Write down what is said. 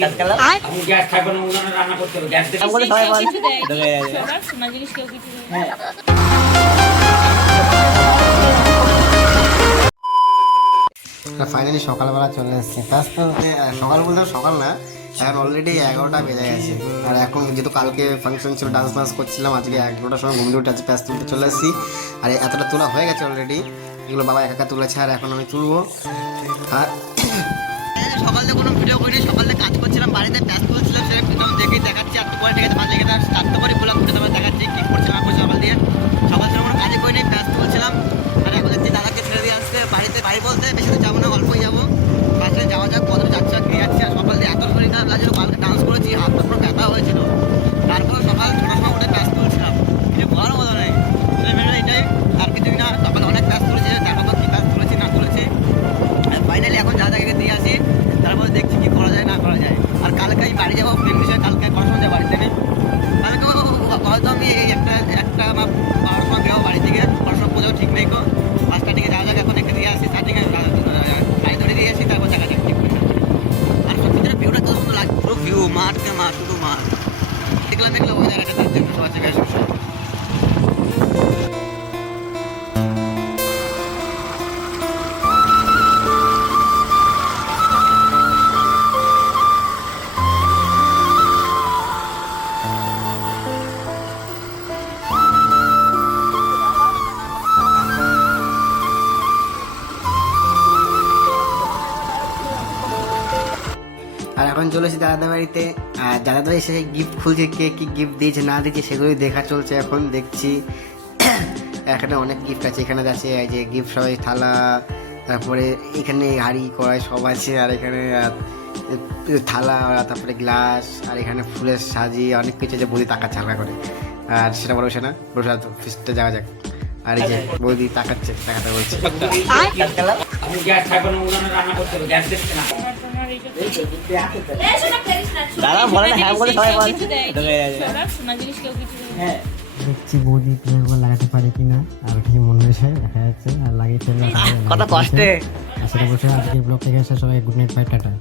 Gas খাইবো না, উনানে রান্না করতে হবে। গ্যাস দেখে বলে সবাই বলে সবার সোনা জিনিস কেউ কিছু দেয় না। ফাইনালি সকালবেলা চলে এসেছে। প্লাস তো সকাল বলতে সকাল না, এখন অলরেডি 11টা বেজে গেছে। আর এখন যেহেতু কালকে ফাংশন ছিল, ডান্স ফান্স করছিলাম, আজকে 11টার সময় ঘুম উঠে আছে, প্যাস তুলতে চলে এসেছি। আর এতটা তোলা হয়ে গেছে অলরেডি, এগুলো বাবা একা তুলেছে আর এখন আমি তুলবো। আর সকালে কোনো ভিডিও করিনি, সকালে কাজ করছিলাম বাড়িতে, প্যাস তুলছিলাম, সেটা ভিডিও দেখেই দেখাচ্ছি। একটু পরে ঠিক আছে, 5 লেগে স্টার্ট করে বললাম ভিডিও তোমার দেখাচ্ছি কী করছিলাম এখন সকাল দিয়ে। সকাল থেকে কোনো কাজে করিনি, প্যাস তুলছিলাম। আর এখন দেখছি দাদাকে ছেড়ে দিয়ে আসছে বাড়িতে। বাড়ি বলতে বেশি তো যাবো না, অল্পই যাবো। বাসে যাওয়া যাক, কত যাচ্ছে আর কি যাচ্ছে। আর সকাল দিয়ে এত শরীর খারাপ লাগছিল, কালকে ডান্স করেছি, হাতটা পুরো ব্যথা হয়েছিল। তারপর সকাল 6টার সময় উঠে প্যাস তুলছিলাম, কিছু বলার মতো নেই। এটাই আর কিছুই না, সকালে অনেক প্যাস তুলেছে, দেখাবো কী প্যাস তুলেছি না তুলেছি। ফাইনালি এখন দাদাকে দিয়ে আসি, তারপরে দেখছি কী করা যায় না করা যায়। আর কালকে আমি বাড়ি যাবো, মেন বিষয় কালকে করার সময় বাড়িতে নেই। কালকে হয়তো আমি একটা 12টার সময় বেরোবো বাড়ি থেকে, করার সময় পুজো ঠিক নেই। 5টা থেকে যাওয়া যাক, এখন এখানে দিয়ে আসি, স্টার্টিংয়ে গাড়ি ধরে দিয়ে আসি, তারপর দেখা যাক ঠিক করে। আর সব ভিতরে ভিউটা কত সুন্দর লাগছে, পুরো ভিউ মাঠকে মাঠ, শুধু মাঠ। দেখলাম ওই জায়গাটা তার জন্য সবার থেকে আসবে। আর এখন চলেছি দাদা বাড়িতে। আর দাদা এসে গিফট খুলছে, কে কি গিফট দিয়েছে না দিয়েছে সেগুলোই দেখা চলছে। এখন দেখছি এখানে অনেক গিফট আছে, এখানে আছে এই যে গিফট সবাই থালা, তারপরে এখানে হাঁড়ি কড়াই সব আছে। আর এখানে থালা, তারপরে গ্লাস, আর এখানে ফুলের সাজি অনেক কিছু আছে। বৌদি তাকাচ্ছে হালকা করে, আর সেটা বড় না বসে ফিস্টে যাওয়া যাক। আর এই যে বৌদি তাকাচ্ছে, টাকাটা বলছে আমি গ্যাস খাইবো না, উনানে রান্না করতে হবে। গ্যাস দেখতে না দাদা বলে না, হ্যাঁ বলে সবাই বলে কিছু দেয় না। সবার সোনা জিনিস কেউ কিছু দেয় না। দেখছি বৌদি প্লেয়ার লাগাতে পারে কিনা, আর ঠিক মনে হয়েছে দেখা যাচ্ছে। আর লাগিয়ে ফেললে কত কষ্টে। সেটা বসে আজকে ব্লগ থেকে আসে সবাই গুড নাইট, বাই, টাটা।